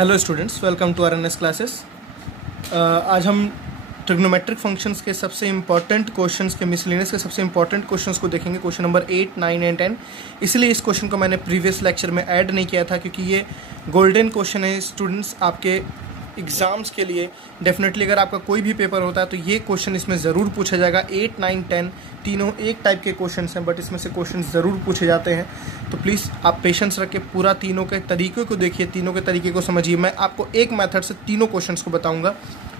Hello students, welcome to RNS classes. आज हम trigonometric functions के सबसे इंपॉर्टेंट क्वेश्चंस के मिसलेनियस के सबसे इंपॉर्टेंट क्वेश्चंस को देखेंगे। Question number 8, 9 and 10। इसलिए इस क्वेश्चन को मैंने प्रीवियस लेक्चर में ऐड नहीं किया था, क्योंकि ये गोल्डन क्वेश्चन है स्टूडेंट्स आपके एग्ज़ाम्स के लिए। डेफिनेटली अगर आपका कोई भी पेपर होता है तो ये क्वेश्चन इसमें ज़रूर पूछा जाएगा। 8, 9, 10 तीनों एक टाइप के क्वेश्चन हैं, बट इसमें से क्वेश्चन ज़रूर पूछे जाते हैं। तो प्लीज़ आप पेशेंस रख के पूरा तीनों के तरीके को देखिए, तीनों के तरीके को समझिए। मैं आपको एक मेथड से तीनों क्वेश्चन को बताऊँगा,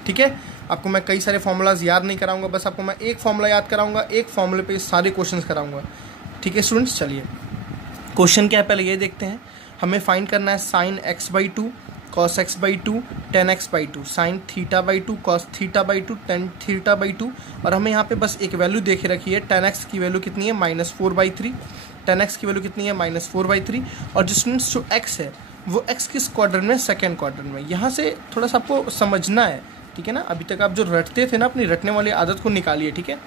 ठीक है। आपको मैं कई सारे फॉर्मूलाज याद नहीं कराऊंगा, बस आपको मैं एक फॉर्मूला याद कराऊंगा, एक फॉर्मूले पे सारे क्वेश्चंस कराऊंगा, ठीक है स्टूडेंट्स। चलिए क्वेश्चन क्या है पहले ये देखते हैं। हमें फाइंड करना है sine x by two, cos x by two, ten x by two, sine theta by two, cos theta by two, tan theta by two. और हमें यहाँ पे बस एक वैल्यू देखे रखी है, टेन एक्स की वैल्यू कितनी है, -4/3। टेन एक्स की वैल्यू कितनी है, -4/3। और जो स्टूडेंट्स जो एक्स है वो एक्स किस क्वाड्रेंट में, सेकेंड क्वाड्रेंट में। यहाँ से थोड़ा सा आपको समझना है, ठीक है ना। अभी तक आप जो रटते थे ना, अपनी रटने वाली आदत को निकालिए, ठीक है।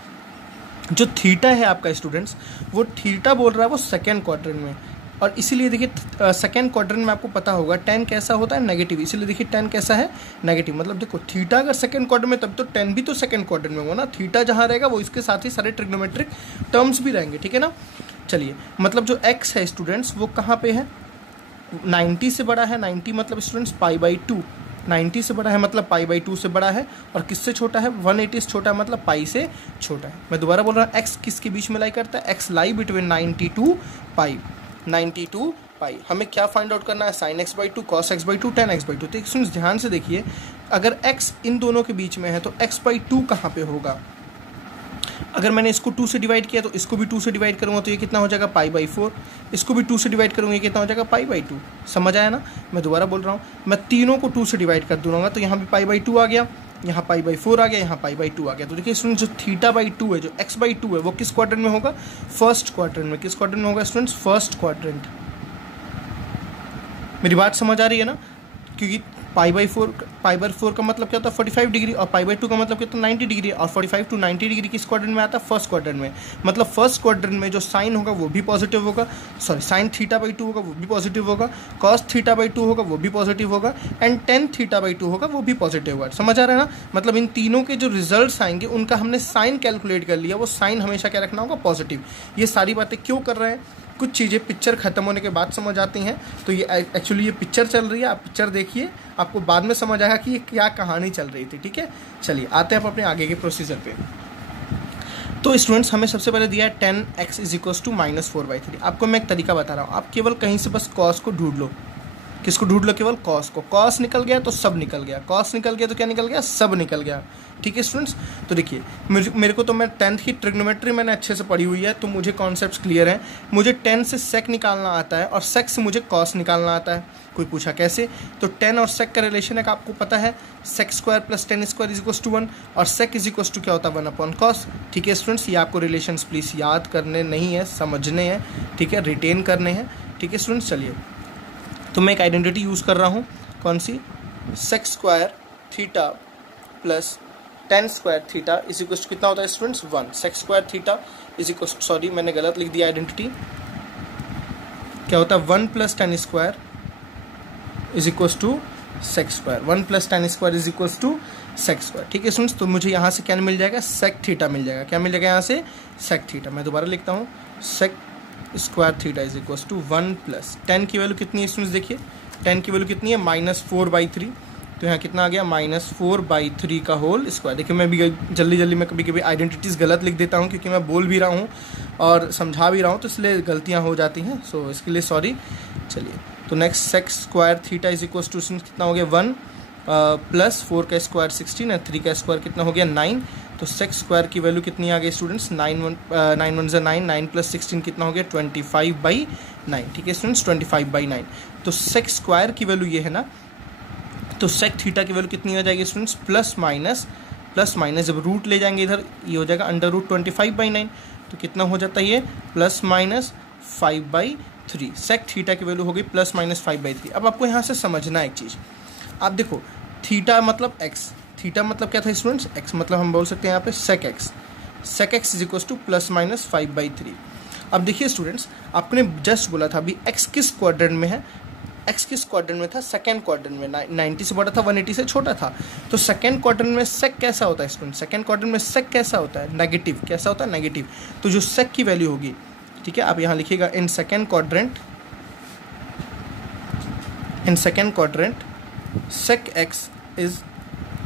जो थीटा है आपका स्टूडेंट्स, वो थीटा बोल रहा है वो सेकेंड क्वाड्रेंट में। और इसीलिए देखिए सेकेंड क्वाड्रेंट में आपको पता होगा टेन कैसा होता है, नेगेटिव। इसीलिए देखिए टेन कैसा है, नेगेटिव। मतलब देखो थीटा अगर सेकेंड क्वाड्रेंट में, तब तो टेन भी तो सेकेंड क्वाड्रेंट में होगा ना। थीटा जहाँ रहेगा वो इसके साथ ही सारे ट्रिग्नोमेट्रिक टर्म्स भी रहेंगे, ठीक है ना। चलिए मतलब जो एक्स है स्टूडेंट्स वो कहाँ पे है, 90 से बड़ा है। 90 मतलब स्टूडेंट्स π/2। 90 से बड़ा है मतलब π/2 से बड़ा है। और किससे छोटा है, 180 से छोटा है मतलब पाई से छोटा है। मैं दोबारा बोल रहा हूँ, एक्स किसके बीच में लाई करता है, x lie between 90 to pi. 90 to पाई। हमें क्या फाइंड आउट करना है, sine x by two, cos x by two, ten x by two. तो स्टूडेंट्स ध्यान से देखिए, अगर एक्स इन दोनों के बीच में है तो x/2 कहाँ पे होगा। अगर मैंने इसको 2 से डिवाइड किया तो इसको भी 2 से डिवाइड करूँगा तो ये कितना हो जाएगा, π/4। इसको भी 2 से डिवाइड करूँगा, ये कितना हो जाएगा, π/2। समझ आया ना। मैं दोबारा बोल रहा हूँ, मैं तीनों को 2 से डिवाइड कर दूंगा तो यहाँ भी π/2 आ गया, यहाँ π/4 आ गया, यहाँ π/2 आ गया। तो देखिए स्टूडेंट जो थीटा/2 है, जो x/2 है, वो किस क्वाड्रेंट में होगा, फर्स्ट क्वाड्रेंट में। किस क्वाड्रेंट में होगा स्टूडेंट्स, फर्स्ट क्वाड्रेंट। मेरी बात समझ आ रही है ना। क्योंकि π/4 का मतलब क्या होता है, 45 डिग्री, और π/2 का मतलब क्या होता है, 90 डिग्री। और 45 to 90 डिग्री किस क्वाड्रेंट में आता है, फर्स्ट क्वाड्रेंट में। मतलब फर्स्ट क्वाड्रेंट में जो साइन होगा वो भी पॉजिटिव होगा, सॉरी साइन थीटा/2 होगा वो भी पॉजिटिव होगा, कॉस थीटा/2 होगा वो भी पॉजिटिव होगा, एंड टेन थीटा/2 होगा वो भी पॉजिटिव होगा। समझ आ रहा है ना। मतलब इन तीनों के जो रिजल्ट्स आएंगे उनका हमने साइन कैलकुलेट कर लिया, वो साइन हमेशा क्या रखना होगा, पॉजिटिव। ये सारी बातें क्यों कर रहे हैं, कुछ चीज़ें पिक्चर ख़त्म होने के बाद समझ आती हैं। तो ये एक्चुअली ये पिक्चर चल रही है, आप पिक्चर देखिए, आपको बाद में समझ आएगा कि ये क्या कहानी चल रही थी, ठीक है। चलिए आते हैं आप अपने आगे के प्रोसीजर पे। तो स्टूडेंट्स हमें सबसे पहले दिया है 10x = -4/3। आपको मैं एक तरीका बता रहा हूँ, आप केवल कहीं से बस कॉस को ढूंढ लो। किसको ढूंढ लो, केवल कॉस को। कॉस निकल गया तो सब निकल गया, कॉस निकल गया तो क्या निकल गया, सब निकल गया, ठीक है स्टूडेंट्स। तो देखिए मेरे को तो, मैं 10th की ट्रिग्नोमेट्री मैंने अच्छे से पढ़ी हुई है, तो मुझे कॉन्सेप्ट्स क्लियर हैं। मुझे 10 से सेक निकालना आता है और सेक से मुझे कॉस निकालना आता है। कोई पूछा कैसे, तो 10 और सेक का रिलेशन है, आपको पता है, sec² + tan² = 1, और सेक = क्या होता है, 1/cos, ठीक है स्टूडेंट्स। ये आपको रिलेशंस प्लीज़ याद करने नहीं है, समझने हैं, ठीक है, रिटेन करने हैं, ठीक है स्टूडेंट्स। चलिए तो मैं एक आइडेंटिटी यूज़ कर रहा हूँ, कौन सी, sec² थीटा + tan² थीटा = कितना होता है स्टूडेंट्स, 1। sec² थीटा सॉरी मैंने गलत लिख दिया आइडेंटिटी, क्या होता है, 1 + tan² = sec²। 1 + tan² = sec², ठीक है स्टूडेंट्स। तो मुझे यहाँ से क्या मिल जाएगा, सेक थीटा मिल जाएगा। क्या मिल जाएगा यहाँ से, सेक थीटा। मैं दोबारा लिखता हूँ, sec² थीटा = 1 + tan की वैल्यू कितनी है स्टूडेंट्स, देखिए 10 की वैल्यू कितनी है, -4/3। तो यहाँ कितना आ गया, -4/3 का होल स्क्वायर। देखिए मैं भी जल्दी में कभी कभी आइडेंटिटीज़ गलत लिख देता हूँ, क्योंकि मैं बोल भी रहा हूँ और समझा भी रहा हूँ, तो इसलिए गलतियाँ हो जाती हैं, सो इसके लिए सॉरी। चलिए तो नेक्स्ट sec² थीटा = कितना हो गया, 1 + 4 का स्क्वायर 16 है, 3 का स्क्वायर कितना हो गया, 9। तो sec² की वैल्यू कितनी आ गई स्टूडेंट्स, 9 1 9, 9 + 16 कितना हो गया, 25/9, ठीक है स्टूडेंट्स, 25/9। तो sec² की वैल्यू ये है ना, तो सेक थीटा की वैल्यू कितनी हो जाएगी स्टूडेंट्स, प्लस माइनस जब रूट ले जाएंगे इधर, ये हो जाएगा √25/9। तो कितना हो जाता है ये, +-5/3। सेक थीटा की वैल्यू हो गई +-5/3। अब आपको यहाँ से समझना है एक चीज़, आप देखो थीटा मतलब x, थीटा मतलब क्या था स्टूडेंट्स, x मतलब हम बोल सकते हैं यहाँ पे sec x = +-5/3। अब देखिए स्टूडेंट्स, आपने जस्ट बोला था अभी x किस क्वाड्रेंट में है, एक्स किस क्वाड्रेंट में था, सेकेंड क्वाड्रेंट में, 90 से बड़ा था, 180 से छोटा था। तो सेकेंड क्वाड्रेंट में सेक कैसा होता है स्टूडेंट, सेकेंड क्वाड्रेंट में सेक कैसा होता है, नेगेटिव, कैसा होता है, नेगेटिव। तो जो सेक की वैल्यू होगी, ठीक है, आप यहाँ लिखिएगा in second quadrant sec x is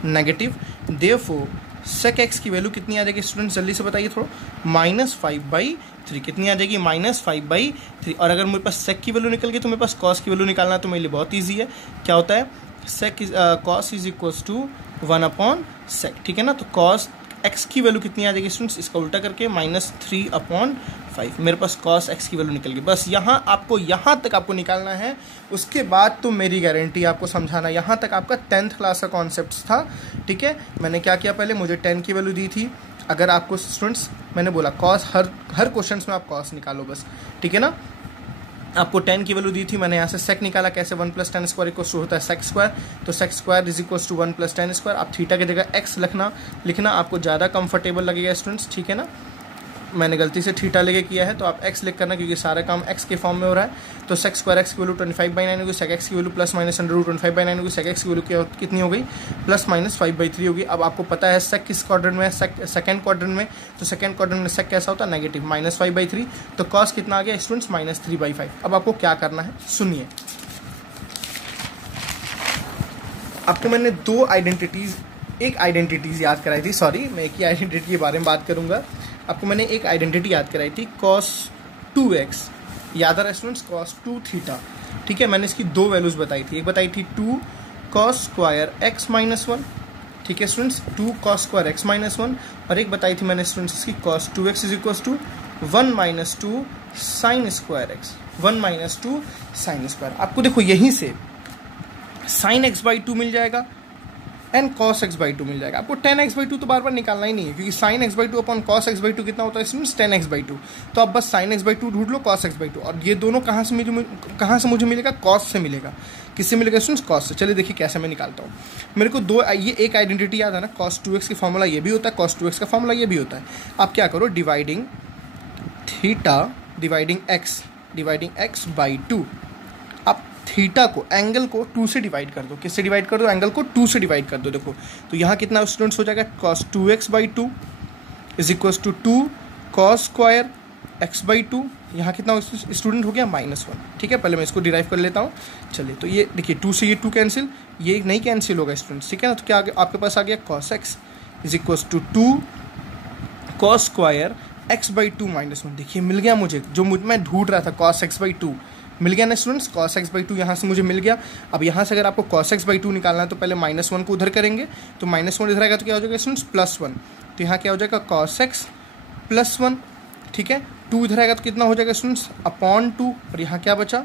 negative, therefore sec x की वैल्यू कितनी आ जाएगी स्टूडेंट, जल्दी से बताइए थोड़ा, -5/3। कितनी आ जाएगी, -5/3। और अगर मेरे पास sec की वैल्यू निकल गई तो मेरे पास cos की वैल्यू निकालना है, तो मेरे लिए बहुत ईजी है। क्या होता है, cos is equals to 1/sec, ठीक है ना। तो cos x की वैल्यू कितनी आ जाएगी स्टूडेंट्स, इसका उल्टा करके -3/5। मेरे पास cos x की वैल्यू निकल गई। बस यहाँ तक आपको निकालना है, उसके बाद तो मेरी गारंटी आपको समझाना। यहाँ तक आपका 10th क्लास का कॉन्सेप्ट था, ठीक है। मैंने क्या किया, पहले मुझे 10 की वैल्यू दी थी। अगर आपको स्टूडेंट्स मैंने बोला cos हर क्वेश्चन में आप cos निकालो बस, ठीक है ना। आपको 10 की वैल्यू दी थी, मैंने यहाँ से sec निकाला, कैसे 1 + tan स्क्वायर इक्वल्स टू होता है sec स्क्वायर। तो sec square is equals to 1 + tan square. आप थीटा की जगह x लिखना आपको ज़्यादा कंफर्टेबल लगेगा स्टूडेंट्स, ठीक है ना। मैंने गलती से थीटा लेके किया है, तो आप x लिख करना, क्योंकि सारा काम x के फॉर्म में हो रहा है। तो sec स्क्वायर x की वैल्यू 25/9 होगी, sec x की वैल्यू ±√25/9 होगी, sec x की वैल्यू कितनी हो गई, ±5/3 होगी। अब आपको पता है sec किस क्वाड्रेंट में है, सेकेंड क्वाड्रेंट में। तो सेकेंड क्वाड्रेंट में sec कैसा होता है, नेगेटिव, -5/3। तो cos कितना आ गया स्टूडेंट्स, -3/5। अब आपको क्या करना है सुनिए, आपको मैंने एक आइडेंटिटीज याद कराई थी, सॉरी मैं एक ही आइडेंटिटी के बारे में बात करूंगा। आपको मैंने एक आइडेंटिटी याद कराई थी, cos 2x, याद आ रहा है स्टूडेंट्स, cos 2θ, ठीक है। मैंने इसकी दो वैल्यूज बताई थी, एक बताई थी 2 cos स्क्वायर x -1, ठीक है स्टूडेंट्स, 2 cos स्क्वायर x -1, और एक बताई थी मैंने स्टूडेंट्स इसकी cos 2x is equals to 1 - 2 sin square x, 1 - 2 sin square. आपको देखो यहीं से sin x/2 मिल जाएगा एंड cos x/2 मिल जाएगा। आपको tan x/2 तो बार बार निकालना ही नहीं है, क्योंकि sin x/2 upon cos x/2 कितना होता है स्टूडेंट्स, tan x/2। तो आप बस sin x/2 ढूंढ लो, cos x/2, और ये दोनों कहाँ से मुझे मिलेगा, cos से मिलेगा। किससे मिलेगा स्टूडेंट्स, cos से। चलिए देखिए कैसे मैं निकालता हूँ। मेरे को ये एक आइडेंटिटी याद है ना, cos 2x की फॉर्मूला ये भी होता है, cos 2x का फॉर्मूला ये भी होता है। आप क्या करो, डिवाइडिंग x/2, आप थीटा को, एंगल को 2 से डिवाइड कर दो। किससे डिवाइड कर दो, एंगल को 2 से डिवाइड कर दो। देखो तो यहाँ कितना स्टूडेंट्स हो जाएगा, cos 2x/2 is equals to 2 cos square x/2। यहाँ कितना स्टूडेंट हो गया, -1, ठीक है। पहले मैं इसको डिराइव कर लेता हूँ। चलिए तो ये देखिए 2 से ये 2 कैंसिल, ये नहीं कैंसिल होगा स्टूडेंट्स, ठीक है ना। तो क्या आपके पास आ गया, cos x is equals to 2 cos square x/2 -1। देखिए मिल गया मुझे, जो मैं ढूंढ रहा था, cos x/2 मिल गया ना स्टूडेंट्स, cos x/2 यहाँ से मुझे मिल गया। अब यहाँ से अगर आपको cos x/2 निकालना है तो पहले -1 को उधर करेंगे, तो -1 इधर आएगा तो क्या हो जाएगा स्टूडेंट्स, +1। तो यहाँ क्या हो जाएगा, cos x +1, ठीक है। 2 इधर आएगा तो कितना हो जाएगा स्टूडेंट्स, /2, और यहाँ क्या बचा,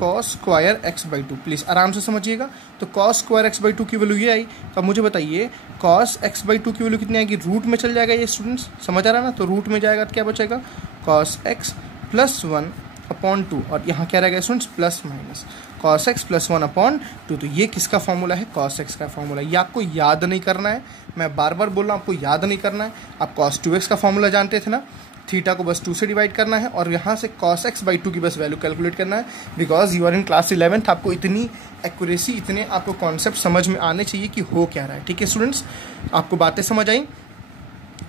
cos स्क्वायर x/2। प्लीज़ आराम से समझिएगा। तो cos स्क्वायर x/2 की वैल्यू ये आई। तो अब मुझे बताइए cos x/2 की वैल्यू कितनी आएगी, रूट में चल जाएगा ये स्टूडेंट्स, समझ आ रहा है ना। तो रूट में जाएगा तो क्या बचेगा, cos x +1/2, और यहाँ क्या रहेगा स्टूडेंट्स, +- cos x +1/2। तो ये किसका फॉर्मूला है, cos x का फॉर्मूला। ये आपको याद नहीं करना है, मैं बार बार बोल रहा हूँ, आपको याद नहीं करना है। आप cos 2x का फॉर्मूला जानते थे ना, थीटा को बस 2 से डिवाइड करना है, और यहाँ से cos x/2 की बस वैल्यू कैलकुलेट करना है। Because you are in class 11th, आपको इतनी एक्यूरेसी, इतने आपको कॉन्सेप्ट समझ में आने चाहिए कि हो क्या रहा है, ठीक है स्टूडेंट्स। आपको बातें समझ आई।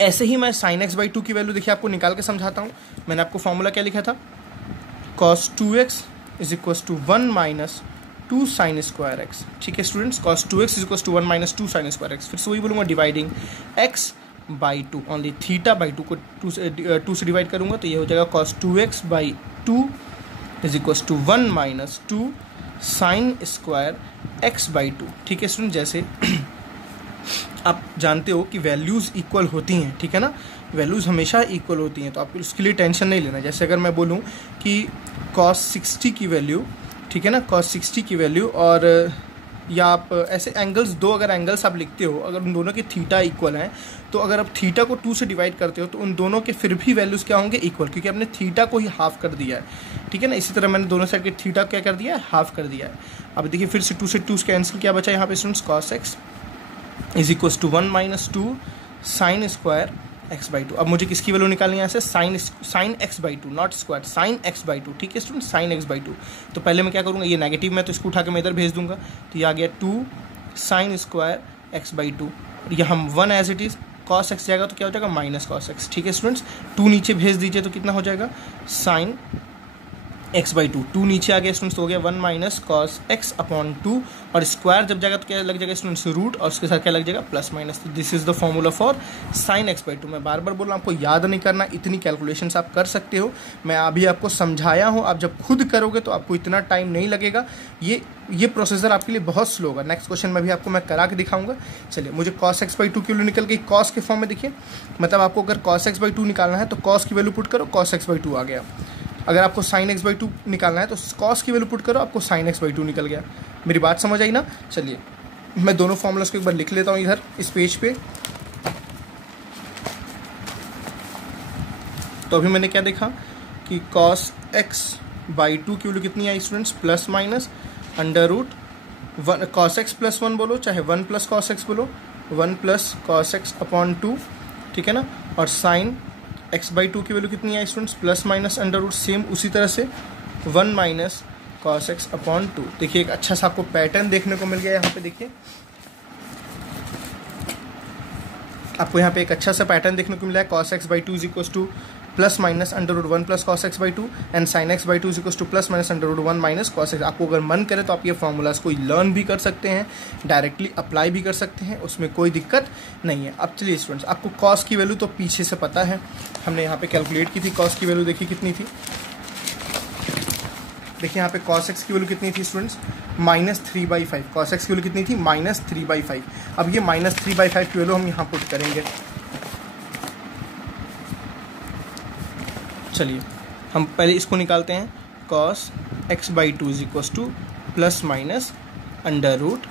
ऐसे ही मैं sin x/2 की वैल्यू देखिए आपको निकाल के समझाता हूँ। मैंने आपको फॉर्मूला क्या लिखा था, cos 2x is equals to 1 - 2 sin square x, ठीक है students. cos 2x is equals to 1 - 2 sin square x। फिर से वही बोलूँगा, डिवाइडिंग x/2, ओनली θ/2 को 2 से डिवाइड करूँगा, तो ये हो जाएगा cos 2x/2 is equals to 1 - 2 sin square x/2, ठीक है स्टूडेंट। जैसे आप जानते हो कि वैल्यूज़ इक्वल होती हैं, ठीक है ना, वैल्यूज़ हमेशा इक्वल होती हैं, तो आप उसके लिए टेंशन नहीं लेना। जैसे अगर मैं बोलूँ कि cos 60 की वैल्यू, ठीक है ना, cos 60 की वैल्यू, और या आप ऐसे एंगल्स, दो अगर एंगल्स आप लिखते हो, अगर उन दोनों के थीटा इक्वल हैं, तो अगर आप थीटा को 2 से डिवाइड करते हो तो उन दोनों के फिर भी वैल्यूज़ क्या होंगे, इक्वल, क्योंकि आपने थीटा को ही हाफ कर दिया है, ठीक है ना। इसी तरह मैंने दोनों साइड के थीटा क्या कर दिया है, हाफ कर दिया है। अब देखिए फिर से 2 से 2 कैंसिल, क्या बचा यहाँ पे students, cos x is equals to 1 - 2 sin square x/2। अब मुझे किसकी वैल्यू निकालनी है यहाँ से, sign x/2, not square, sign x/2, ठीक है स्टूडेंट, साइन x/2। तो पहले मैं क्या करूँगा, ये नेगेटिव में तो इसको उठा के मैं इधर भेज दूंगा, तो ये आ गया 2 साइन स्क्वायर x/2। यहाँ 1 as it is, cos x जाएगा तो क्या हो जाएगा, माइनस cos x, ठीक है स्टूडेंट्स। 2 नीचे भेज दीजिए तो कितना हो जाएगा, साइन x/2, 2 नीचे आ गया स्टूडेंट्स, तो हो गया 1 माइनस cos x अपॉन 2, और स्क्वायर जब जाएगा तो क्या लग जाएगा स्टूडेंट्स, रूट, और उसके साथ क्या लग जाएगा, प्लस माइनस। तो this is the formula for sine x/2। मैं बार बार बोल रहा हूँ, आपको याद नहीं करना, इतनी कैलकुलेशंस आप कर सकते हो, मैं अभी आपको समझाया हूँ, आप जब खुद करोगे तो आपको इतना टाइम नहीं लगेगा, ये प्रोसीजर आपके लिए बहुत स्लो होगा। नेक्स्ट क्वेश्चन में भी आपको मैं करा के दिखाऊंगा। चलिए, मुझे cos x/2 की वैल्यू निकल गई, cos के फॉर्म में देखिए, मतलब आपको अगर cos x/2 निकालना है तो cos की वैल्यू पुट करो, cos x/2 आ गया। अगर आपको sin x/2 निकालना है तो cos की वैल्यू पुट करो, आपको sin x/2 निकल गया। मेरी बात समझ आई ना। चलिए, मैं दोनों फॉर्मूलास को एक बार लिख लेता हूँ इधर इस पेज पे। तो अभी मैंने क्या देखा कि cos x/2 की वैल्यू कितनी आई students, plus minus under root 1 cos x plus 1 बोलो, चाहे 1 प्लस cos x बोलो, 1 प्लस cos x अपॉन 2, ठीक है ना। और sin x/2 की वैल्यू कितनी है students, plus minus under root, same उसी तरह से 1 माइनस cos x अपॉन 2। देखिए, एक अच्छा सा आपको पैटर्न देखने को मिल गया यहाँ पे। देखिए, आपको यहाँ पे एक अच्छा सा पैटर्न देखने को मिला है, cos x/2 is equal to plus minus under root 1 plus cos x/2 and sin x/2 is equal to plus minus under root 1 minus cos x। आपको अगर मन करे तो आप ये फॉर्मूलाज को लर्न भी कर सकते हैं, डायरेक्टली अप्लाई भी कर सकते हैं, उसमें कोई दिक्कत नहीं है। अब चलिए स्टूडेंट्स, आपको cos की वैल्यू तो पीछे से पता है, हमने यहाँ पे कैलकुलेट की थी cos की वैल्यू। देखिए कितनी थी, देखिए यहाँ पे cos x की वैल्यू कितनी थी स्टूडेंट्स, -3/5। cos x की वैल्यू कितनी थी, -3/5। अब ये -3/5 की वैल्यू हम यहाँ पुट करेंगे। चलिए, हम पहले इसको निकालते हैं, cos x/2 is equal to plus minus under root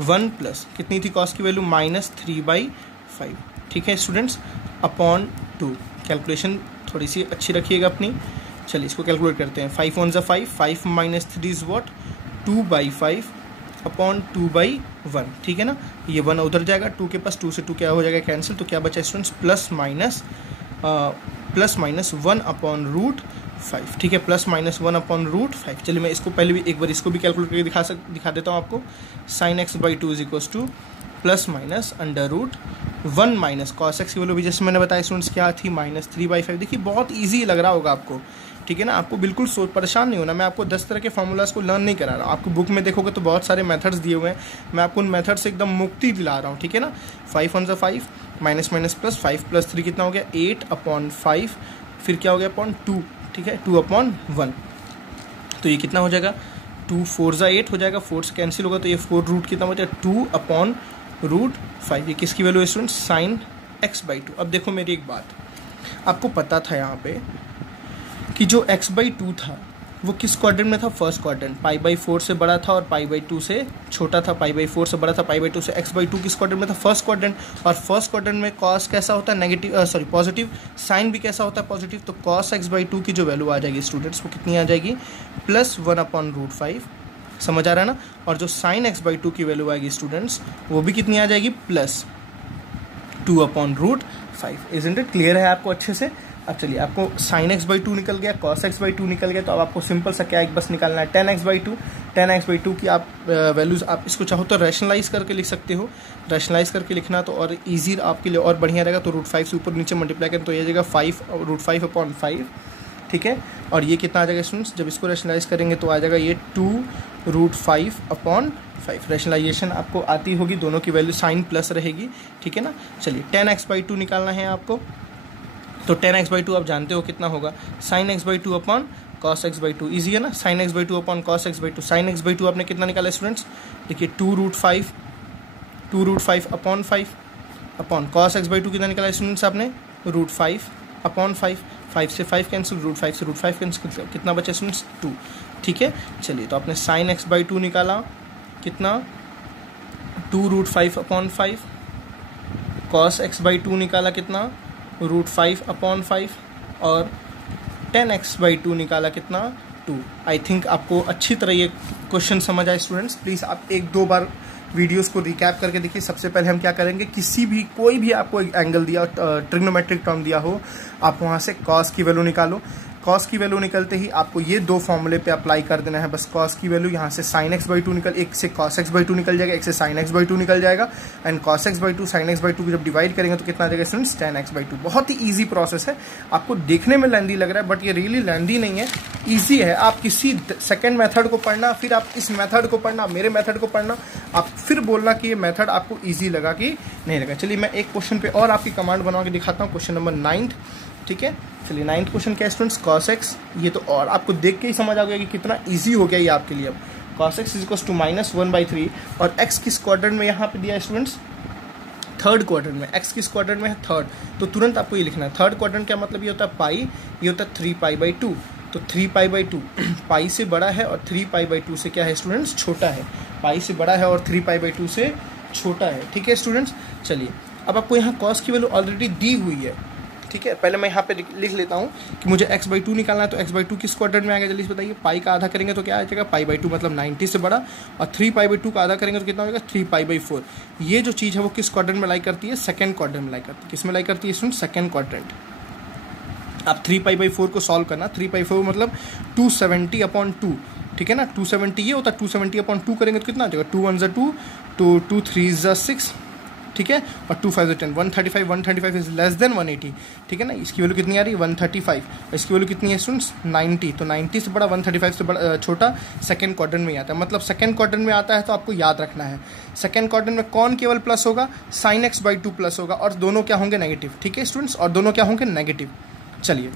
1 plus कितनी थी cos की वैल्यू, -3/5, ठीक है स्टूडेंट्स, अपॉन 2। कैलकुलेशन थोड़ी सी अच्छी रखिएगा अपनी। चलिए, इसको कैलकुलेट करते हैं। 5 1 = 5, 5 माइनस 3 इज वॉट, 2/5 अपॉन 2/1, ठीक है ना। ये 1 उधर जाएगा, 2 के पास 2 से 2 क्या हो जाएगा, कैंसिल। तो क्या बचा students, plus minus 1 upon root 5, ठीक है, प्लस माइनस 1 अपॉन रूट 5। चलिए, मैं इसको पहले भी एक बार इसको भी कैलकुलेट करके दिखा देता हूँ आपको। sin x/2 is equal to plus minus under root 1 minus cos x की वैल्यू भी जैसे मैंने बताया स्टूडेंट्स क्या थी, -3/5। देखिए, बहुत ईजी लग रहा होगा आपको, ठीक है ना। आपको बिल्कुल परेशान नहीं होना, मैं आपको 10 तरह के फार्मूलाज को लर्न नहीं करा रहा हूँ। आपको बुक में देखोगे तो बहुत सारे मेथड्स दिए हुए हैं, मैं आपको उन मेथड से एकदम मुक्ति दिला रहा हूँ, ठीक है ना। 5 1 = 5, माइनस माइनस प्लस, 5 + 3 कितना हो गया, 8/5, फिर क्या हो गया, अपॉन 2, ठीक है, 2/1। तो ये कितना हो जाएगा, 2 4 = 8 हो जाएगा, 4 से कैंसिल होगा, तो ये 4 रूट कितना हो जाएगा, 2/√5। ये किसकी वैल्यू है स्टूडेंट्स, sin x/2। अब देखो मेरी एक बात, आपको पता था यहाँ पे कि जो x/2 था वो किस क्वाड्रेंट में था, फर्स्ट क्वाड्रेंट। π/4 से बड़ा था और π/2 से छोटा था, π/4 से बड़ा था, π/2 से। x/2 किस क्वाड्रेंट में था, फर्स्ट क्वाड्रेंट। और फर्स्ट क्वाड्रेंट में cos कैसा होता है, नेगेटिव, सॉरी पॉजिटिव, साइन भी कैसा होता है, पॉजिटिव। तो cos x/2 की जो वैल्यू आ जाएगी स्टूडेंट्स, वो कितनी आ जाएगी, +1/√5। समझ आ रहा है ना। और जो sin x/2 की वैल्यू आएगी स्टूडेंट्स, वो भी कितनी आ जाएगी, +2/√5। इजंट इट क्लियर है आपको अच्छे से। अब चलिए, आपको sin x/2 निकल गया, cos x/2 निकल गया, तो अब आपको सिंपल सा क्या एक बस निकालना है, tan x/2। tan x/2 की आप वैल्यूज़, आप इसको चाहो तो रैशनलाइज करके लिख सकते हो। रैशनलाइज करके लिखना तो और ईजी आपके लिए और बढ़िया रहेगा। तो √5 से ऊपर नीचे मल्टीप्लाई करें तो ये जाएगा 5√5/5, ठीक है। और ये कितना आ जाएगा स्टूडेंट्स, जब इसको रैशनलाइज करेंगे तो आ जाएगा ये 2√5/5। रैशनलाइजेशन आपको आती होगी, दोनों की वैल्यू साइन प्लस रहेगी, ठीक है ना। चलिए, tan x/2 निकालना है आपको। तो tan x/2 आप जानते हो कितना होगा, sin x/2 upon cos x/2। Easy है ना, sin x/2 upon cos x/2। sin x/2 आपने कितना निकाला स्टूडेंट्स, देखिए 2√5/5 अपॉन cos x/2 कितना निकाला स्टूडेंट्स आपने, √5/5। 5 से 5 कैंसिल, √5 से √5 कैंसिल, कितना बचा स्टूडेंट्स, 2, ठीक है। चलिए, तो आपने sin x/2 निकाला कितना, 2√5/5। cos x/2 निकाला कितना, √5/5। और tan x/2 निकाला कितना, 2। आई थिंक आपको अच्छी तरह ये क्वेश्चन समझ आए स्टूडेंट्स। प्लीज़ आप 1-2 बार वीडियोस को रिकैप करके देखिए। सबसे पहले हम क्या करेंगे, कोई भी आपको एंगल दिया, ट्रिग्नोमेट्रिक टर्म दिया हो, आप वहाँ से कॉस की वैल्यू निकालो। कॉस की वैल्यू निकलते ही आपको ये दो फॉर्मूले पे अप्लाई कर देना है बस। कॉस की वैल्यू यहाँ से sin x/2 एक से cos x/2 निकल जाएगा, एक से sin x/2 निकल जाएगा, and cos x/2 sin x/2 को जब डिवाइड करेंगे तो कितना आ जाएगा स्टूडेंट्स, tan x/2। बहुत ही ईजी प्रोसेस है। आपको देखने में लेंदी लग रहा है बट ये रियली लेंदी नहीं है, ईजी है। आप किसी सेकेंड मेथड को पढ़ना, फिर आप इस मेथड को पढ़ना, मेरे मेथड को पढ़ना, आप फिर बोलना कि ये मेथड आपको ईजी लगा कि नहीं लगा। चलिए मैं एक क्वेश्चन पे और आपकी कमांड बनवा के दिखाता हूँ, क्वेश्चन नंबर 9। ठीक है, चलिए 9th क्वेश्चन क्या है स्टूडेंट्स, cos x। ये तो और आपको देख के ही समझ आ गया कि कितना इजी हो गया ये आपके लिए। अब cos x = -1/3 और x किस क्वाड्रेंट में यहाँ पे दिया है स्टूडेंट्स, थर्ड क्वाड्रेंट में। x किस क्वाड्रेंट में है, थर्ड। तो तुरंत आपको ये लिखना है थर्ड क्वाड्रेंट क्या मतलब, ये होता है पाई, ये होता है 3π/2। तो 3π/2 पाई से बड़ा है और 3π/2 से क्या है स्टूडेंट्स, छोटा है। पाई से बड़ा है और 3π/2 से छोटा है। ठीक है स्टूडेंट्स, चलिए अब आपको यहाँ cos की वैल्यू ऑलरेडी दी हुई है। ठीक है, पहले मैं यहाँ पे लिख लेता हूँ कि मुझे x/2 निकालना है। तो x/2 किस क्वाड्रेंट में आएगा, जल्दी से बताइए। पाई का आधा करेंगे तो क्या आ जाएगा, π/2 मतलब 90 से बड़ा, और 3π/2 का आधा करेंगे तो कितना हो जाएगा, 3π/4। ये जो चीज़ है वो किस क्वाड्रेंट में लाई करती है, सेकंड क्वाड्रेंट में लाई करती है। किस में लाई करती है स्टूडेंट, सेकंड क्वाड्रेंट। आप 3π/4 को सॉल्व करना, 3π/4 मतलब 270/2। ठीक है ना, 270 ये होता है, 270/2 करेंगे तो कितना आ जाएगा, 2 1 2, 2 3 6। ठीक है, और 2 5 10, 135, 135 इज लेस देन 180। ठीक है ना, इसकी वैल्यू कितनी आ रही है, 135। इसकी वैल्यू कितनी है स्टूडेंट्स, 90। तो 90 से बड़ा, 135 से बड़ा छोटा सेकंड क्वाड्रेंट में आता है। मतलब सेकंड क्वाड्रेंट में आता है तो आपको याद रखना है, सेकंड क्वाड्रेंट में कौन केवल प्लस होगा, sin x/2 प्लस होगा, और दोनों क्या होंगे, नेगेटिव। ठीक है स्टूडेंट्स, और दोनों क्या होंगे, नेगेटिव। चलिए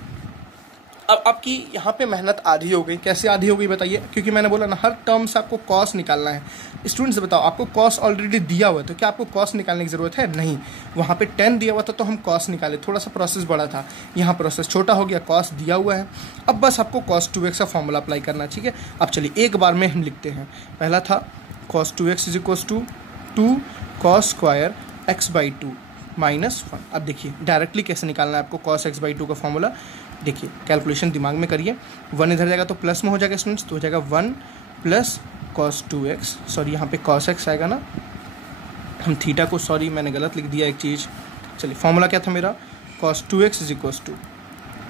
अब आपकी यहाँ पे मेहनत आधी हो गई। कैसे आधी हो गई बताइए, क्योंकि मैंने बोला ना हर टर्म से आपको कॉस निकालना है। स्टूडेंट्स बताओ, आपको कॉस ऑलरेडी दिया हुआ है तो क्या आपको कॉस निकालने की ज़रूरत है, नहीं। वहाँ पे 10 दिया हुआ था तो हम कॉस निकाले, थोड़ा सा प्रोसेस बड़ा था, यहाँ प्रोसेस छोटा हो गया, कॉस दिया हुआ है। अब बस आपको cos 2x का फॉर्मूला अप्लाई करना। ठीक है, अब चलिए एक बार में हम लिखते हैं। पहला था cos 2x = 2 cos square x/2 -1। अब देखिए डायरेक्टली कैसे निकालना है आपको cos x/2 का फॉर्मूला। देखिए कैलकुलेशन दिमाग में करिए, 1 इधर जाएगा तो प्लस में हो जाएगा स्टूडेंट्स, तो हो जाएगा 1 + cos 2x, सॉरी यहाँ पे cos x आएगा ना, हम थीटा को, सॉरी मैंने गलत लिख दिया एक चीज़। चलिए फॉर्मूला क्या था मेरा, cos 2x =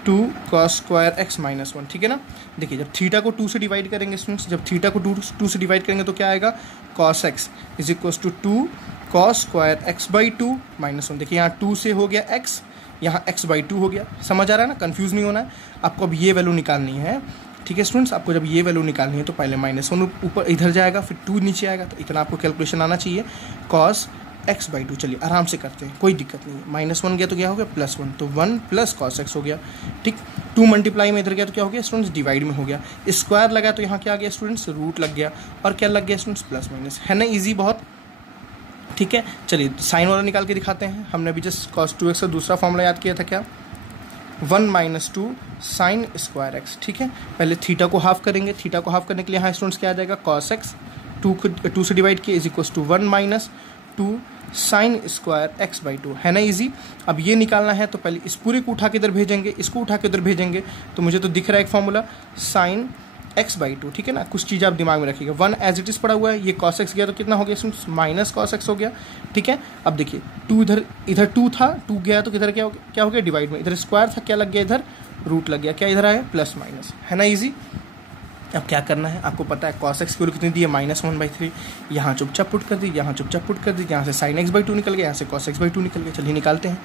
2 cos square x -1। ठीक है ना, देखिए जब थीटा को 2 से डिवाइड करेंगे स्टूडेंट्स, जब थीटा को 2 से डिवाइड करेंगे तो क्या आएगा, cos x = 2 cos square x/2 -1। देखिए यहाँ 2 से हो गया x, यहाँ x/2 हो गया। समझ आ रहा है ना, कंफ्यूज नहीं होना है आपको। अब ये वैल्यू निकालनी है। ठीक है स्टूडेंट्स, आपको जब ये वैल्यू निकालनी है तो पहले -1 ऊपर इधर जाएगा, फिर 2 नीचे आएगा, तो इतना आपको कैलकुलेशन आना चाहिए। cos x/2, चलिए आराम से करते हैं, कोई दिक्कत नहीं है। -1 गया तो क्या हो गया, +1, तो 1 + cos x हो गया। ठीक, 2 मल्टीप्लाई में इधर गया तो क्या हो गया स्टूडेंट्स, डिवाइड में हो गया। स्क्वायर लगा तो यहाँ क्या आ गया स्टूडेंट्स, रूट लग गया, और क्या लग गया स्टूडेंट्स, +- है ना, ईजी बहुत। ठीक है, चलिए साइन वाला निकाल के दिखाते हैं। हमने अभी जस्ट cos 2x का दूसरा फॉर्मूला याद किया था, क्या, 1 - 2 sin square x। ठीक है, पहले थीटा को हाफ करेंगे। थीटा को हाफ करने के लिए यहाँ स्टूडेंट्स क्या आ जाएगा, cos x 2 से डिवाइड किए = 1 - 2 sin square x/2। है ना ईजी। अब ये निकालना है तो पहले इस पूरे को उठा के इधर भेजेंगे, इसको उठा के इधर भेजेंगे, तो मुझे तो दिख रहा है एक फॉर्मूला sin x/2। ठीक है ना, कुछ चीज़ आप दिमाग में रखिएगा। 1 एज इट इज़ पड़ा हुआ है, ये cos x गया तो कितना हो गया स्टूडेंट्स, -cos x हो गया। ठीक है, अब देखिए 2 इधर 2 था, 2 गया तो किधर क्या हो गया, डिवाइड में। इधर स्क्वायर था, क्या लग गया, इधर रूट लग गया, क्या इधर आया, +-। है ना ईजी। अब क्या करना है आपको पता है, cos x की वैल्यू कितनी दी है, -1/3। यहाँ चुपचाप पुट कर दी, यहाँ चुपचाप पुट कर दी, यहाँ से sin x/2 निकल गया, यहाँ से cos x/2 निकल गया। चलिए निकालते हैं।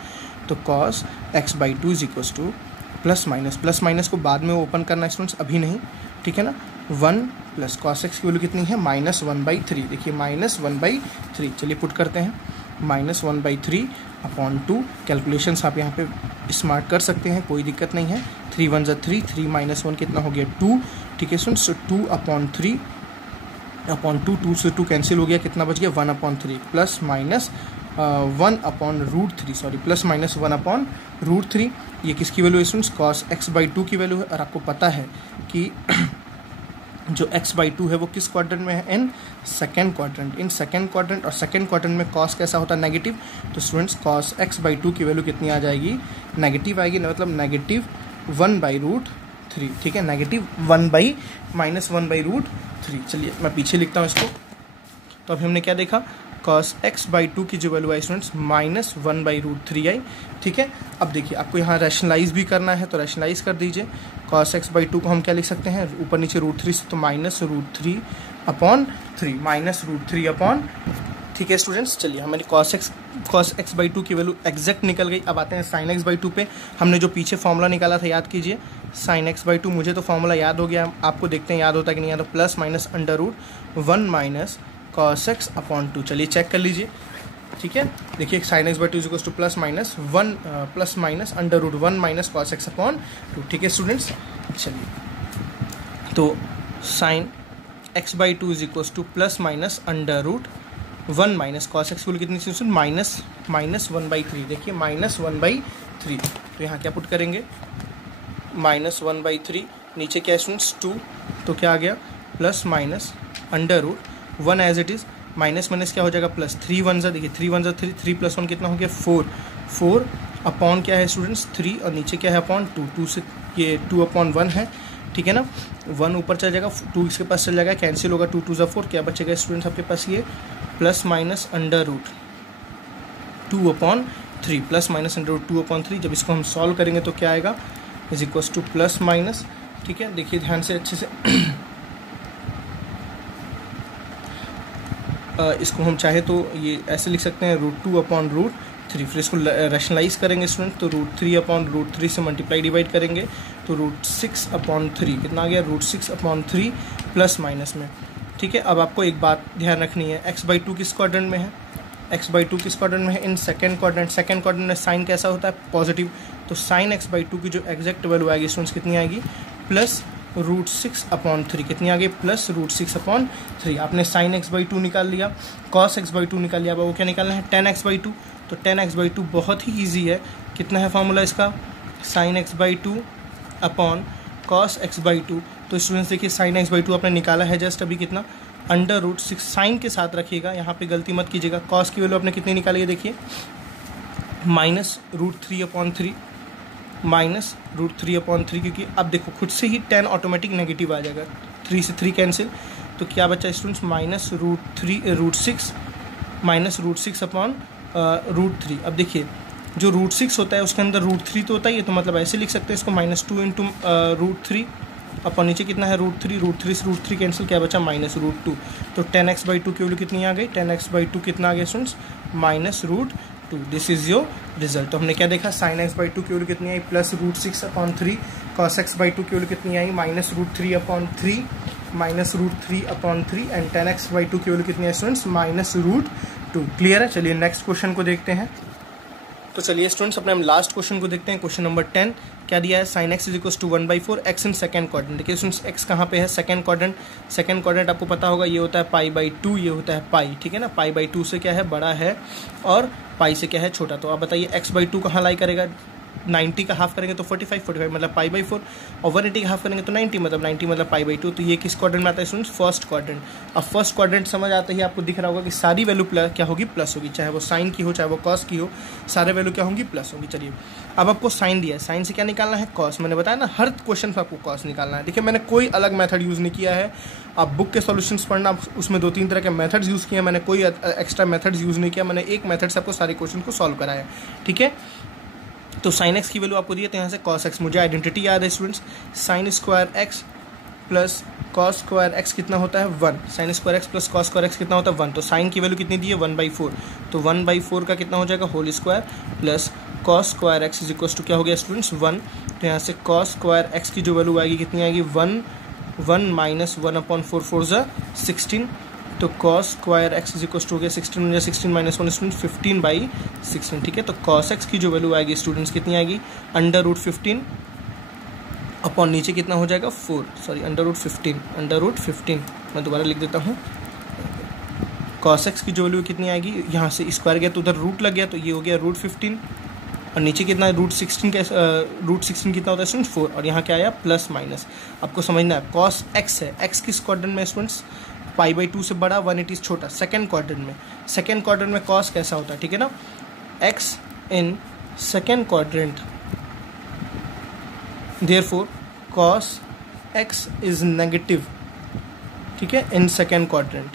तो cos x/2 = +- को बाद में ओपन करना है स्टूडेंट्स, अभी नहीं। ठीक है ना, 1 + cos x की वैल्यू कितनी है, -1/3। देखिए -1/3, चलिए पुट करते हैं, -1/3/2। कैलकुलेशंस आप यहाँ पे स्मार्ट कर सकते हैं, कोई दिक्कत नहीं है। 3 1 = 3, 3 - 1 कितना हो गया, 2। ठीक है स्टूडेंट्स, 2/3/2, 2 से 2 कैंसिल हो गया, कितना बच गया, 1/3 +-1/√3, सॉरी +-1/√3। ये किसकी वैल्यू है स्टूडेंट्स, cos x/2 की वैल्यू है। और आपको पता है कि जो x/2 है वो किस क्वाड्रेंट में है, in second quadrant. In second quadrant, और सेकेंड क्वाड्रेंट में cos कैसा होता है, नेगेटिव। तो स्टूडेंट्स cos x/2 की वैल्यू कितनी आ जाएगी, नेगेटिव आएगी, मतलब -1/√3। ठीक है, -1/√3। चलिए मैं पीछे लिखता हूँ इसको, तो अभी हमने क्या देखा, cos x बाई 2 की जो वैल्यू आई स्टूडेंट्स -1/√3 आई। ठीक है, अब देखिए आपको यहाँ रैशनलाइज भी करना है तो रैशनलाइज कर दीजिए। cos x बाई 2 को हम क्या लिख सकते हैं, ऊपर नीचे √3 से, तो -√3/3 -√3/, ठीक है स्टूडेंट्स। चलिए हमारी cos x बाई 2 की वैल्यू एग्जैक्ट निकल गई। अब आते हैं sin x बाई 2 पे। हमने जो पीछे फॉर्मूला निकाला था याद कीजिए, sin x बाई 2, मुझे तो फॉर्मूला याद हो गया, आपको देखते हैं याद होता है कि नहीं याद, तो +-√1 - cos x अपॉन 2। चलिए चेक कर लीजिए। ठीक है, देखिए sin x by 2 = +-1 - cos x upon 2। ठीक है स्टूडेंट्स, चलिए तो sin x by 2 = +-1 - cos x की कितनी थी, -1/3। देखिए -1/3, तो यहाँ क्या पुट करेंगे, -1/3, नीचे क्या है स्टूडेंट्स 2, तो क्या आ गया +-1 एज इट इज़, माइनस क्या हो जाएगा +3 1 देखिए 3 1 3, 3 + 1 कितना हो गया 4 अपॉन क्या है स्टूडेंट्स 3, और नीचे क्या है अपॉन 2 से ये 2/1 है। ठीक है ना, 1 ऊपर चल जाएगा, 2 इसके पास चल जाएगा, कैंसिल होगा, 2 2 4, क्या बचेगा स्टूडेंट्स आपके पास, ये +-√2/3 +-√2/3। जब इसको हम सॉल्व करेंगे तो क्या आएगा, +-। ठीक है, देखिए ध्यान से अच्छे से इसको हम चाहे तो ये ऐसे लिख सकते हैं √2/√3। फिर इसको रैशनलाइज करेंगे स्टूडेंट, तो √3/√3 से मल्टीप्लाई डिवाइड करेंगे तो √6/3 कितना आ गया, √6/3 प्लस माइनस में। ठीक है, अब आपको एक बात ध्यान रखनी है, x बाई 2 किस क्वाड्रेंट में है, x बाई 2 किस क्वाड्रेंट में है, in second quadrant. Second quadrant में साइन कैसा होता है, पॉजिटिव, तो sin x बाई 2 की जो एग्जैक्ट वैल्यू आएगी स्टूडेंट्स कितनी आएगी, +√6/3 कितनी आ गई, +√6/3। आपने sin x बाई 2 निकाल लिया, cos x बाई 2 निकाल लिया, अब वो क्या निकालना है, tan x बाई 2। तो tan x बाई 2 बहुत ही ईजी है, कितना है फार्मूला इसका, sin x by 2 upon cos x by 2। तो स्टूडेंट्स देखिए sin x बाई 2 आपने निकाला है जस्ट अभी, कितना, √6, साइन के साथ रखिएगा, यहाँ पे गलती मत कीजिएगा। cos की वैल्यू आपने कितनी निकाली है, देखिए -√3/3 -√3/3, क्योंकि अब देखो खुद से ही tan ऑटोमेटिक नेगेटिव आ जाएगा, 3 से 3 कैंसिल, तो क्या बचा स्टूडेंट्स, -√6/√3। अब देखिए जो √6 होता है उसके अंदर √3 तो होता ही है, तो मतलब ऐसे लिख सकते हैं इसको, -2 × √3 अपन नीचे कितना है √3 से √3 कैंसिल, क्या बचा -√2। तो tan x बाई 2 की वैल्यू कितनी आ गई, tan x बाई 2 कितना आ गया students, -√2। This is your result. तो हमने क्या देखा, sin x बाई 2 की वैल्यू कितनी आई, +√6/3, cos x बाई 2 की वैल्यू कितनी आई, -√3/3 एंड tan x बाई 2 की वैल्यू कितनी है स्टूडेंट्स, -√2। क्लियर है, चलिए नेक्स्ट क्वेश्चन को देखते हैं। तो चलिए स्टूडेंट्स अपने हम लास्ट क्वेश्चन को देखते हैं, क्वेश्चन नंबर 10। क्या दिया है, sin x = 1/4, x in second quadrant. देखिए स्टूडेंट्स x कहाँ पे है, सेकेंड क्वाड्रेंट। सेकेंड क्वाड्रेंट आपको पता होगा ये होता है π/2, ये होता है पाई, ठीक है ना, π/2 से क्या है बड़ा है और पाई से क्या है छोटा। तो आप बताइए x/2 कहाँ लाई करेगा, 90 का हाफ करेंगे तो 45 मतलब π/4, और 180 का हाफ करेंगे तो 90 मतलब π/2। तो ये किस क्वाड्रेंट में आता है स्टूडेंट्स, फर्स्ट क्वाड्रेंट। अब फर्स्ट क्वाड्रेंट समझ आते ही आपको दिख रहा होगा कि सारी वैल्यू क्या होगी, प्लस होगी, चाहे वो साइन की हो चाहे वो कॉस की हो, सारे वैल्यू क्या होंगी, प्लस होंगी। चलिए अब आपको साइन दिया है, साइन से क्या निकालना है, कॉस। मैंने बताया ना हर क्वेश्चन में आपको कॉस निकालना है। देखिए मैंने कोई अलग मेथड यूज़ नहीं किया है, आप बुक के सॉल्यूशंस पढ़ना, उसमें 2-3 तरह के मेथड्स यूज़ किए, मैंने कोई एक्स्ट्रा मेथड्स यूज़ नहीं किया, मैंने एक मेथड से आपको सारे क्वेश्चन को सॉल्व कराया, ठीक है। तो sin x की वैल्यू आपको दी है, तो यहाँ से cos x, मुझे आइडेंटिटी याद है students, sin square x plus cos square x कितना होता है 1, sin square x plus cos square x कितना होता है 1। तो sin की वैल्यू कितनी दी है 1/4, तो 1/4 का कितना हो जाएगा whole square plus cos square x = क्या हो गया स्टूडेंट्स 1। तो यहाँ से cos स्क्वायर x की जो वैल्यू आएगी कितनी आएगी 1 -1/4 4 = 16। तो cos स्क्वायर x = हो गया 16 -1 स्टूडेंट 15/16, ठीक है। तो cos x की जो वैल्यू आएगी स्टूडेंट्स कितनी आएगी √15 अपॉन नीचे कितना हो जाएगा 4, सॉरी √15 मैं दोबारा लिख देता हूँ। cos x की जो वैल्यू कितनी आएगी, यहाँ से स्क्वायर गया तो उधर रूट लग गया, तो ये हो गया √15 और नीचे कितना है √16 कितना होता है स्टूडेंट्स 4, और यहाँ क्या आया प्लस माइनस। आपको समझना है cos x है, x किस क्वाड्रेंट में स्टूडेंट्स, π/2 से बड़ा 180 छोटा, सेकेंड क्वाड्रेंट में। सेकेंड क्वाड्रेंट में cos कैसा होता है, ठीक है ना, x in second quadrant, therefore cos x is negative, ठीक है, इन सेकेंड क्वाड्रेंट।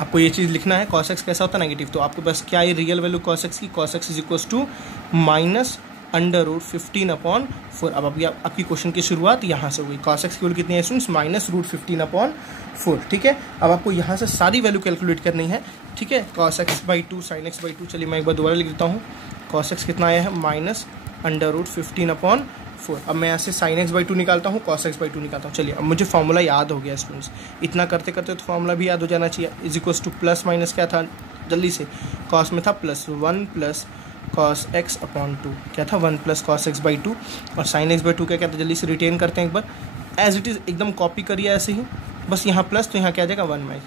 आपको ये चीज़ लिखना है cos x कैसा होता है नेगेटिव, तो आपके पास क्या है रियल वैल्यू cos x की, cos x is equals to minus under root 15/4। अब आपकी क्वेश्चन की शुरुआत यहाँ से हो गई। cos x की वैल्यू कितनी है स्टूडेंट्स, माइनस रूट 15/4, ठीक है। अब आपको यहाँ से सारी वैल्यू कैलकुलेट करनी है, ठीक है। cos x/2 sin x/2, चलिए मैं एक बार दोबारा लिख देता हूँ। cos x कितना आया है, माइनस अंडर रूट 15/4। अब मैं यहाँ से sin x/2 निकालता हूँ, cos x/2 निकालता हूँ। चलिए अब मुझे फॉर्मूला याद हो गया स्टूडेंट्स, इतना करते करते तो फॉर्मूला भी याद हो जाना चाहिए। Is equals to plus minus क्या था जल्दी से, cos में था प्लस 1 प्लस cos x/2, क्या था 1 प्लस cos x/2, और sin x/2 क्या था जल्दी से रिटेन करते हैं एक बार, एज इट इज़ एकदम कॉपी करिए ऐसे ही, बस यहाँ प्लस तो यहाँ क्या आ जाएगा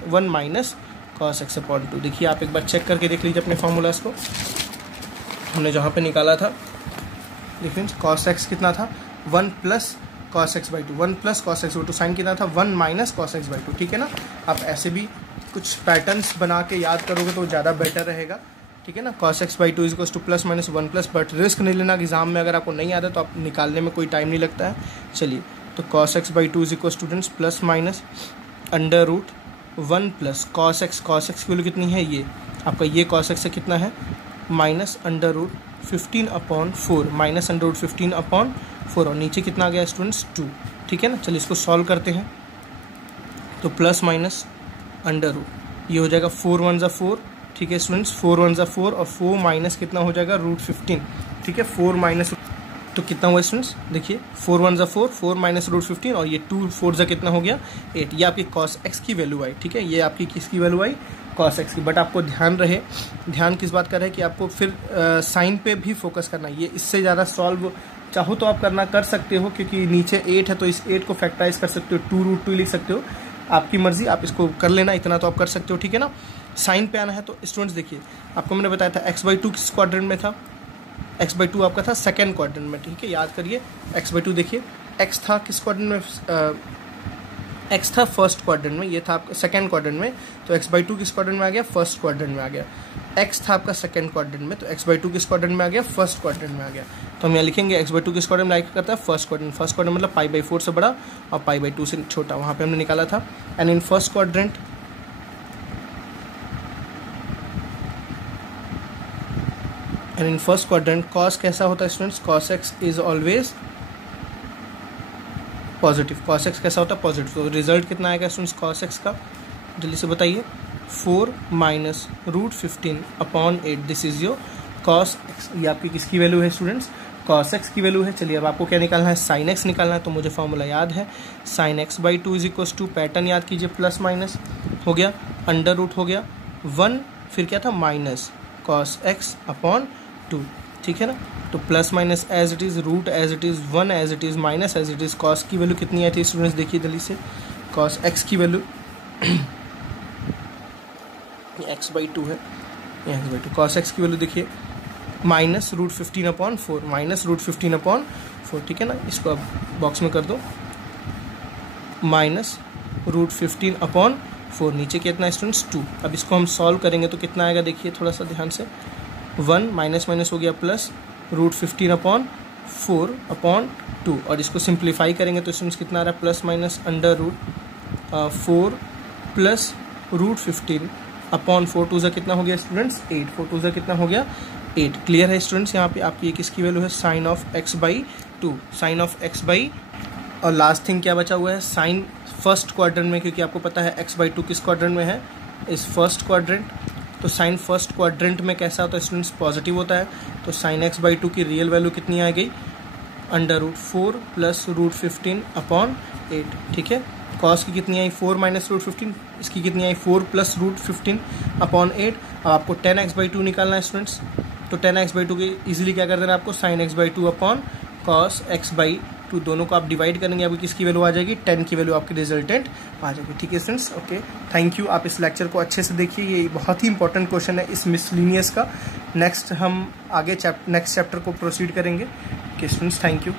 1 माइनस cos x/2। देखिए आप एक बार चेक करके देख लीजिए अपने फार्मूलाज को, हमने जहाँ पे निकाला था देखिए cos x कितना था 1 plus cos x/2, 1 plus cos x/2, sine कितना था 1 माइनस cos x/2, ठीक है ना। आप ऐसे भी कुछ पैटर्न्स बना के याद करोगे तो ज़्यादा बेटर रहेगा, ठीक है ना। cos x/2 is equals to plus minus 1 plus, but risk नहीं लेना एग्जाम में, अगर आपको नहीं आता तो आप निकालने में कोई टाइम नहीं लगता है। चलिए तो cos x/2 is equal students plus minus under root 1 plus cos x की वैल्यू कितनी है, ये आपका ये cos x से कितना है minus under root 15/4, minus under root 15/4, और नीचे कितना आ गया स्टूडेंट्स 2, ठीक है ना। चलिए इसको सॉल्व करते हैं, तो प्लस माइनस अंडर रूट, ये हो जाएगा 4 1 ज़ा 4, ठीक है स्टूडेंट्स, 4 1 ज़ा 4, और 4 माइनस कितना हो जाएगा रूट 15, ठीक है। 4 माइनस तो कितना हुआ स्टूडेंट्स, देखिए 4 1 ज़ा 4, 4 माइनस रूट 15, और ये 2 4 ज़ा कितना हो गया 8, ये आपकी cos x की वैल्यू आई, ठीक है। ये आपकी किसकी वैल्यू आई, cos x की। बट आपको ध्यान किस बात का रहे कि आपको फिर साइन पे भी फोकस करना है। ये इससे ज़्यादा सॉल्व चाहो तो आप कर सकते हो, क्योंकि नीचे 8 है तो इस 8 को फैक्टराइज कर सकते हो, 2√2 लिख सकते हो, आपकी मर्जी, आप इसको कर लेना, इतना तो आप कर सकते हो, ठीक है ना। साइन पे आना है तो स्टूडेंट्स देखिए आपको मैंने बताया था x/2 किस क्वाड्रेंट में था, x/2 आपका था सेकेंड क्वाड्रेंट में, ठीक है, याद करिए। x/2 देखिए x था किस क्वाड्रेंट में, x था फर्स्ट क्वाड्रेंट में, ये था आपका सेकेंड क्वाड्रेंट में, तो x/2 किस क्वाड्रेंट में आ गया, फर्स्ट क्वाड्रेंट में आ गया। x था आपका सेकेंड क्वाड्रेंट में, तो x/2 किस क्वाड्रेंट में आ गया, फर्स्ट क्वाड्रेंट में आ गया। तो हम यहाँ लिखेंगे x/2 किस क्वाड्रेंट में लाइक करता है, फर्स्ट क्वाड्रेंट। फर्स्ट क्वाड्रेंट मतलब π/4 से बड़ा और π/2 से छोटा, वहाँ पे हमने निकाला था। And in first quadrant cos कैसा होता है students, cos x is always positive, cos x कैसा होता है पॉजिटिव। तो रिजल्ट कितना आएगा स्टूडेंट्स cos x का, जल्दी से बताइए, 4 minus root 15/8, this is your cos x। ये आपकी किसकी वैल्यू है स्टूडेंट्स, cos x की वैल्यू है। चलिए अब आपको क्या निकालना है, sin x निकालना है, तो मुझे फॉर्मूला याद है, sin x/2 is equals to, pattern याद कीजिए, प्लस माइनस हो गया, अंडर रूट हो गया 1, फिर क्या था माइनस cos x/2, ठीक है ना। तो plus minus as it is, root as it is, 1 as it is, minus as it is. cos की वैल्यू कितनी आई थी स्टूडेंट्स, देखिए जल्दी से, cos x की वैल्यू x/2 है, x/2, cos x की वैल्यू देखिए माइनस रूट 15/4, माइनस रूट 15/4, ठीक है ना। इसको अब बॉक्स में कर दो, माइनस रूट 15/4, नीचे कितना स्टूडेंट्स 2। अब इसको हम सॉल्व करेंगे तो कितना आएगा, देखिए थोड़ा सा ध्यान से, 1 माइनस माइनस हो गया प्लस रूट 15/4/2, और इसको सिंप्लीफाई करेंगे तो स्टूडेंट्स कितना आ रहा है, plus minus under root 4 plus root 15/4, 2 ज़ा कितना हो गया स्टूडेंट्स 8, 4 2 ज़ा कितना हो गया 8। क्लियर है स्टूडेंट्स, यहाँ पे आपकी किसकी वैल्यू है, sine of x/2, sine of x/, और लास्ट थिंग क्या बचा हुआ है, साइन फर्स्ट क्वाड्रेंट में, क्योंकि आपको पता है x/2 किस क्वाड्रेंट में है, इस फर्स्ट क्वाड्रेंट। तो साइन फर्स्ट क्वाड्रेंट में कैसा होता है स्टूडेंट्स, पॉजिटिव होता है। तो साइन x/2 की रियल वैल्यू कितनी आ गई, अंडर रूट 4 प्लस रूट 15/8, ठीक है। कॉस की कितनी आई, 4 माइनस रूट 15, इसकी कितनी आई 4 प्लस रूट 15/8। अब आपको 10x/2 निकालना है स्टूडेंट्स, तो 10x/2 के इजीली क्या कर देना आपको, साइन x/2/cos x/2, दोनों को आप डिवाइड करेंगे, आपकी किसकी वैल्यू आ जाएगी, 10 की वैल्यू आपकी रिजल्टेंट आ जाएगी, ठीक है स्टूडेंट्स। Okay, thank you. आप इस लेक्चर को अच्छे से देखिए, ये बहुत ही इंपॉर्टेंट क्वेश्चन है इस मिसलिनियस का। नेक्स्ट हम आगे नेक्स्ट चैप्टर को प्रोसीड करेंगे। Okay students, thank you.